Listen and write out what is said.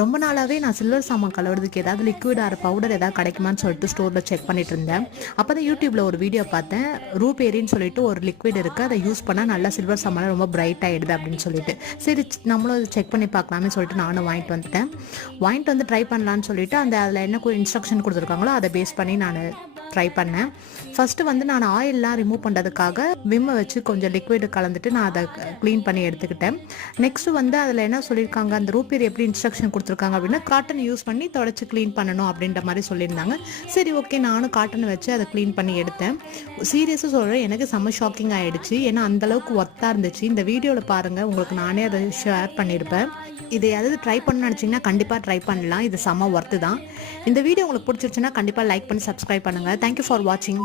ரொம்ப நாளாகவே நான் சில்வர் சாமான் கழுவுறதுக்கு ஏதாவது லிக்விட் ஆர் பவுடர் ஏதாவது கிடைக்குமான்னு சொல்லிட்டு ஸ்டோரில் செக் பண்ணிட்டு இருந்தேன். அப்போ தான் யூடியூப்பில் ஒரு வீடியோ பார்த்தேன். ரூபேரின்னு சொல்லிட்டு ஒரு லிக்விட் இருக்குது, அதை யூஸ் பண்ணால் நல்லா சில்வர் சாமான் ரொம்ப பிரைட் ஆகிடுது அப்படின்னு சொல்லிட்டு, சரி நம்மளும் அதை செக் பண்ணி பார்க்கலாமே சொல்லிட்டு நானும் வாங்கிட்டு வந்து ட்ரை பண்ணலான்னு சொல்லிட்டு அதில் என்ன இன்ஸ்ட்ரக்ஷன் கொடுத்துருக்காங்களோ அதை பேஸ் பண்ணி நான் ட்ரை பண்ணேன். ஃபஸ்ட்டு வந்து நான் ஆயிலெலாம் ரிமூவ் பண்ணுறதுக்காக விம்மை வச்சு கொஞ்சம் லிக்விட் கலந்துட்டு நான் அதை க்ளீன் பண்ணி எடுத்துக்கிட்டேன். நெக்ஸ்ட்டு வந்து அதில் என்ன சொல்லியிருக்காங்க, அந்த ரூபேர் எப்படி இன்ஸ்ட்ரக்ஷன் கொடுத்துருக்காங்க அப்படின்னா காட்டன் யூஸ் பண்ணி தொடச்சி க்ளீன் பண்ணணும் அப்படின்ற மாதிரி சொல்லியிருந்தாங்க. சரி ஓகே, நானும் காட்டன் வச்சு அதை க்ளீன் பண்ணி எடுத்தேன். சீரியஸாக சொல்கிறேன், எனக்கு செம்ம ஷாக்கிங் ஆகிடுச்சு. ஏன்னா அந்தளவுக்கு ஒர்த்தாக இருந்துச்சு. இந்த வீடியோவில் பாருங்கள், உங்களுக்கு நானே அதை ஷேர் பண்ணியிருப்பேன். இதை எதாவது ட்ரை பண்ணணும்னு நினச்சிங்கன்னா கண்டிப்பாக ட்ரை பண்ணலாம். இது செம்ம ஒர்த்து தான். இந்த வீடியோ உங்களுக்கு பிடிச்சிருச்சுன்னா கண்டிப்பாக லைக் பண்ணி சப்ஸ்கிரைப் பண்ணுங்கள். தேங்க்யூ ஃபார் வாட்சிங்.